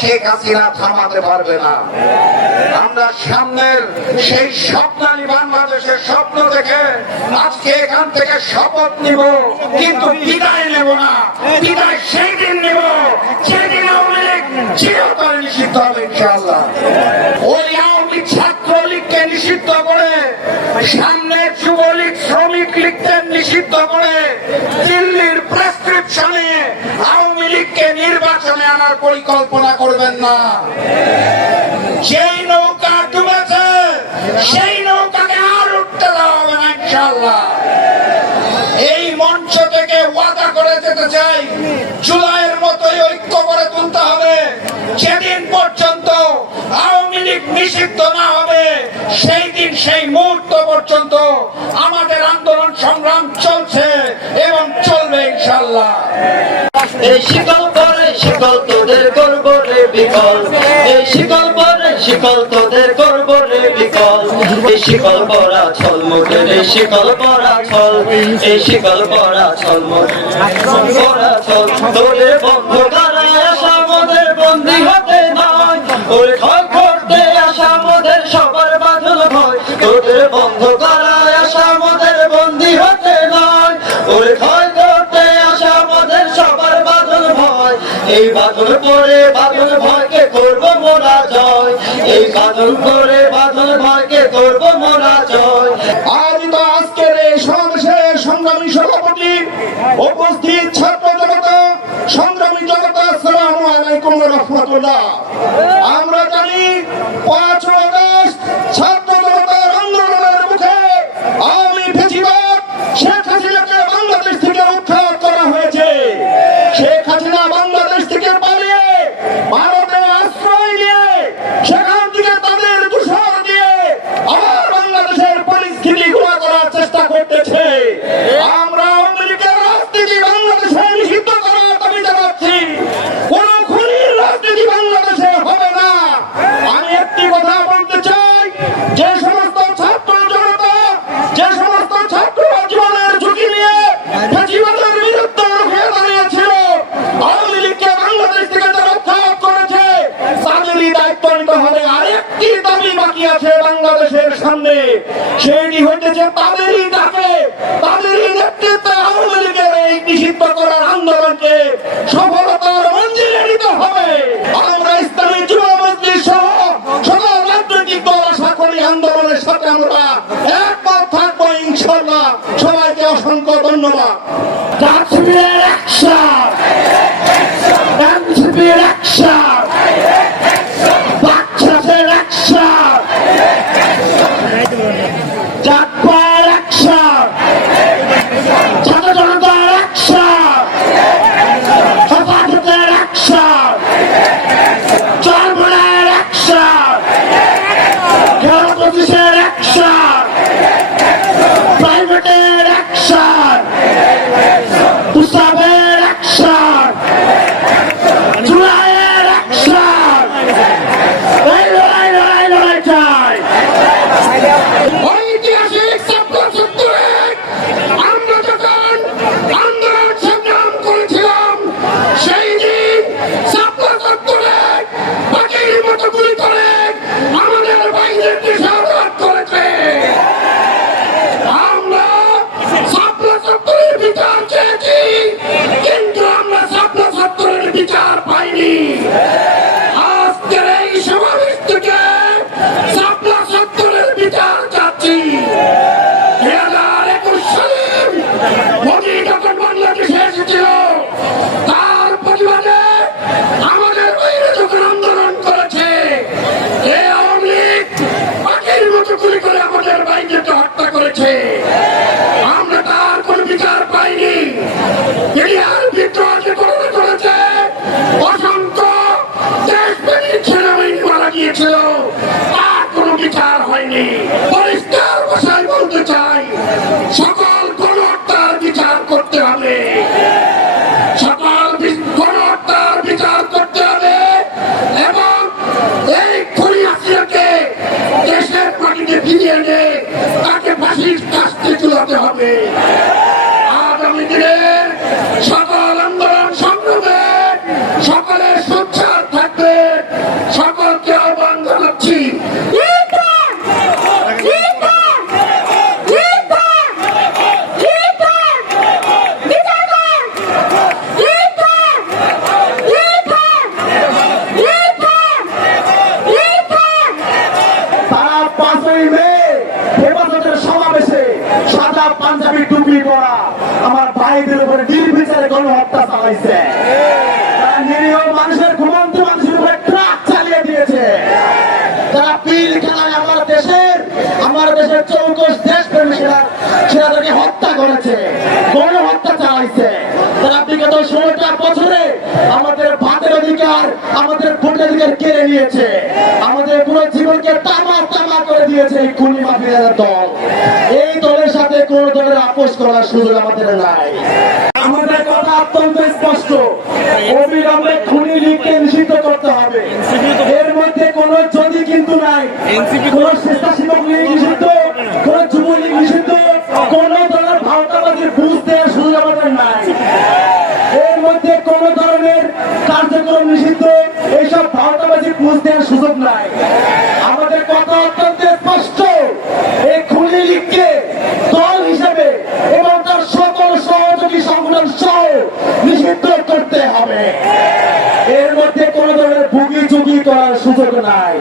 শেখ হাসিনা থামাতে পারবে না। আমরা সামনের সেই স্বপ্নালী বাংলাদেশের স্বপ্ন দেখে আজকে এখান থেকে শপথ নিব, কিন্তু বিদায় নেব না। বিদায় সেই দিন নেব যেদিন আওয়ামী লীগ চিরতরে নিষিদ্ধ হবে ইনশাআল্লাহ। ওই আওয়ামী ছাত্রলীগকে নিষিদ্ধ করে, সামনে যুবলীগ শ্রমিক লীগকে নিষিদ্ধ করে, দিল্লির প্রেসক্রিপশনে আওয়ামী লীগকে নির্বাচনে আনার পরিকল্পনা করবেন না। যেই নৌকা ডুবেছে সেই নৌকাকে আর উঠতে দেওয়া হবে না ইনশাআল্লাহ। এই মঞ্চ থেকে ওয়াদা করে যেতে চাই, জুলাইয়ের মতোই ঐক্য করে তুলতে হবে। যেদিন পর্যন্ত আওয়ামী লীগ নিষিদ্ধ না হবে সেই দিন সেই মুহূর্ত পর্যন্ত আমাদের আন্দোলন সংগ্রাম চলছে এবং চলবে ইনশাআল্লাহ। এই শিকল পরে শিকল তোদের করব রে বিকল, এই শিকল পরে শিকল তোদের করব রে বিকল। এই শিকল পরা ছল মোটের, এই শিকল পরা ছল, এই শিকল পরা ছল পরা ছল। তোদের বন্ধ করায় আসা মোদের বন্দী হতে নয়, ওরে ক্ষয় করতে আসা মোদের সবার বাঁধল ভয়। তোদের বন্ধ করায় আসা মোদের বন্দী হতে নয়, ওরে ক্ষয় করতে আসা মোদের সবার বাঁধল ভয়। এই বাঁধল পরে বাঁধল ভয়কে করব মোরা জয়, এই বাঁধল পরে বাঁধল ভয়কে করব মোরা জয়। আজ তো আজকের এই সমাবেশের সংগ্রামী সভাপতি, উপস্থিত ছাত্র জনতা, সংগ্রামী জনতা, আসসালামু আলাইকুম ওয়া রাহমাতুল্লাহ। আমরা জানি 5 আগস্ট ছাত্র জনতার আন্দোলনের মুখে আওয়ামী ফ্যাসিবাদ শেখ হাসিনাকে বাংলাদেশ থেকে উৎখাত করা হয়েছে। শেখ হাসিনা বাংলাদেশ থেকে পালিয়ে ভারতে আশ্রয় নিয়ে সেখান থেকে তাদের দূষণ দিয়ে আবার বাংলাদেশের পরিস্থিতি ঘোলা করার চেষ্টা করতেছে। আমরা আওয়ামী লীগের রাজনীতি বাংলাদেশে নিষিদ্ধ করার দাবি জানাচ্ছি। কোন খুনির রাজনীতি বাংলাদেশে হবে না। আমি একটি কথা বলতে চাই, যে সমস্ত ছাত্র জনতা, যে সমস্ত ছাত্র জীবনের ঝুঁকি নিয়ে ফ্যাসিবাদের বিরুদ্ধে রুখে দাঁড়িয়েছিল, আওয়ামী লীগকে বাংলাদেশ থেকে যারা উৎখাত করেছে তাদেরই দায়িত্ব নিতে হবে। আরেকটি দাবি বাকি আছে বাংলাদেশের সামনে, সেটি হইতেছে তাদেরই ডাকে, তাদেরই নেতৃত্বে আওয়ামী লীগের এই নিষিদ্ধ করার আন্দোলনকে সফলতার মঞ্জিলে নিতে হবে। আমরা ইসলামী যুব মজলিস সহ সকল রাজনৈতিক দল আশা করি আন্দোলনের সাথে আমরা একমত থাকবো ইনশাআল্লাহ। সবাইকে অসংখ্য ধন্যবাদ। তাকবীর অ্যাকশন, তাকবীর অ্যাকশন, বাচ্চাদের অ্যাকশন, জাতপার অ্যাকশন, ছাত্র জনতার অ্যাকশন, হেফাজতের অ্যাকশন, চরমনের অ্যাকশন, হেলথ অফিসের অ্যাকশন, প্রাইভেটের অ্যাকশন, তুষাবের অ্যাকশন, জুলাইয়ের অ্যাকশন। এই লড়াই লড়াই লড়াই চাই। ঐতিহাসিক ছাত্র সত্তরের আমরা যখন আন্দোলন সংগ্রাম করেছিলাম, সেই দিন ছাত্র সত্তরের বাকির মতো গুলি করে আমাদের বাইরেকে সাহায্য করেছে। আমরা ছাত্র সত্তরের বিচার চেয়েছি, কিন্তু আমরা ছাত্র সত্তরের বিচার পাইনি। আজকের এই সমাবেশ থেকে ছাত্র সত্তরের বিচার চাচ্ছি। 2021 সালে মোদী যখন বাংলাদেশে এসেছিল, তার প্রতিবাদে আমাদের বাইরে যখন আন্দোলন করেছে, এই আওয়ামী লীগ বাকির মতো গুলি করে আমাদের বাইরেকে হত্যা করেছে। আমরা তার কোনো বিচার পাইনি। ইলিয়ার বিদ্রোহ যে করেছে, অসংখ্য দেশপ্রেমিক সেনাবাহিনী মারা গিয়েছিল, তার কোনো বিচার হয়নি। পরিষ্কার ভাষায় বলতে চাই, সকল গণহত্যার বিচার করতে হবে, সকল গণহত্যার বিচার করতে হবে এবং এই খুনি হাসিনাকে দেশের মাটিতে ফিরিয়ে এনে তাকে ফাঁসির কাস্তে ঝুলাতে হবে। আগামী দিনের সকল আন্দোলন সংগ্রামে সকলের সোচ্চার থাকবে। সাদা পাঞ্জাবি টুপি পরা আমার ভাইদের উপরে নির্বিচারে গণহত্যা চালাইছে। তারা নিরীহ মানুষের, ঘুমন্ত মানুষের উপরে ট্রাক চালিয়ে দিয়েছে। তারা পিল খেলায় আমার দেশের চৌকস দেশপ্রেমী সেনাদেরকে হত্যা করেছে, গণহত্যা চালাইছে। তারা বিগত 16টা বছরে আমাদের ভাতের অধিকার, আমাদের ভোটের অধিকার কেড়ে নিয়েছে, আমাদের পুরো জীবনকে তামা তামা করে দিয়েছে এই খুনি মাফিয়ার দল। এই দলের সাথে কোন দলের আপোষ করার সুযোগ আমাদের নাই। আমাদের কথা অত্যন্ত স্পষ্ট, অবিলম্বে খুনি লীগকে নিষিদ্ধ করতে হবে। এর মধ্যে কোনো যদি কিন্তু নাই। কোন স্বেচ্ছাসেবক লীগ নিষিদ্ধ, কোন যুবলীগ নিষিদ্ধ, কোন দলের ভাওতাবাজির বুঝ দেওয়ার সুযোগ আমাদের নাই। এর মধ্যে কোন ধরনের কার্যক্রম নিষিদ্ধ, এইসব ভাওতাবাজির বুঝ দেওয়ার সুযোগ নাই। আমাদের কথা অত্যন্ত স্পষ্ট, এই খুনি লীগকে দল হিসেবে এবং তার সকল সহযোগী সংগঠন সহ নিষিদ্ধ করতে হবে। এর মধ্যে কোন ধরনের ভুগি চুগি করার সুযোগ নাই।